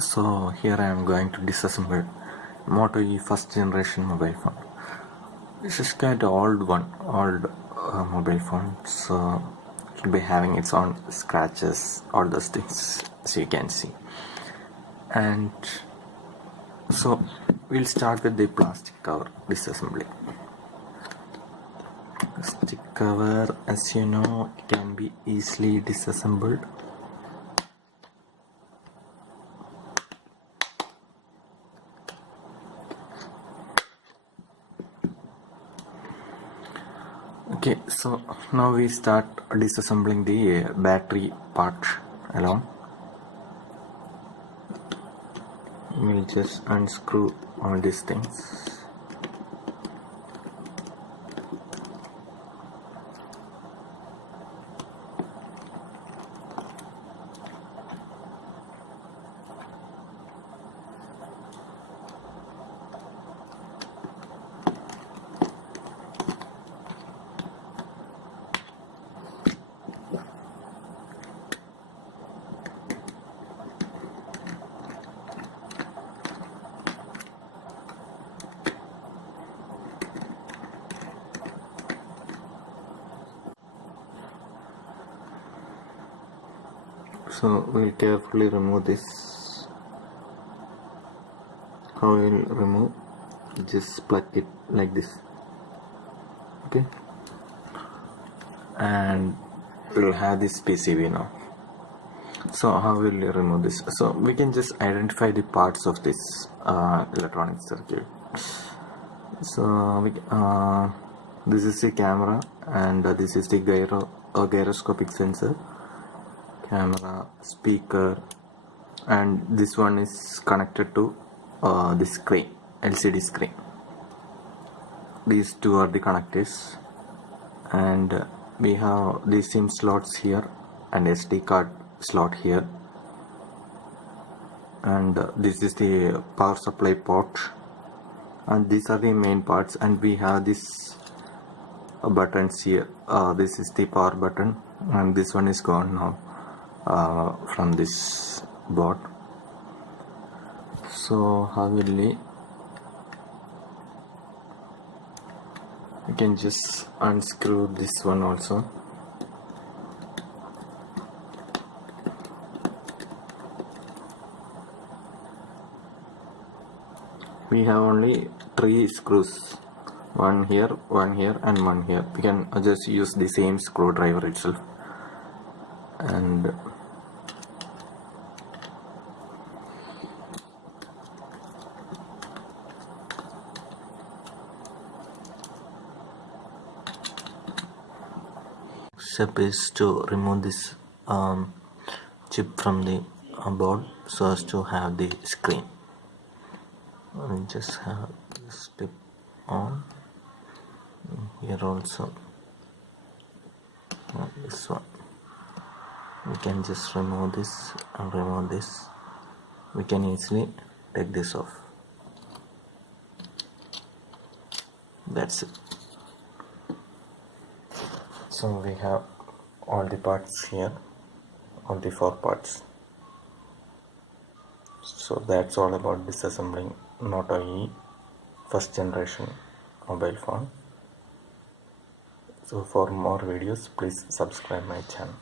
So here I am going to disassemble Moto E first generation mobile phone. This is quite old mobile phone, so it will be having its own scratches, all those things as you can see. And so we'll start with the plastic cover disassembly. Plastic cover, as you know, can be easily disassembled. Okay, so now we start disassembling the battery part alone. We'll just unscrew all these things. So we'll carefully remove this. How we'll remove? Just plug it like this. Okay. And we'll have this PCB now. So how will you remove this? So we can just identify the parts of this electronic circuit. So this is the camera, and this is the gyroscopic sensor, camera, speaker, and this one is connected to the screen, LCD screen. These two are the connectors, and we have the SIM slots here and SD card slot here, and this is the power supply port, and these are the main parts. And we have this buttons here. This is the power button, and this one is gone now from this board. So how will we can just unscrew this one also. We have only 3 screws, one here, one here, and one here. We can just use the same screwdriver itself. And step is to remove this chip from the board so as to have the screen. We just have this tip on here also. This one we can just remove this and remove this. We can easily take this off. That's it. So we have all the parts here, all the 4 parts. So that's all about disassembling Moto E first generation mobile phone. So for more videos, please subscribe my channel.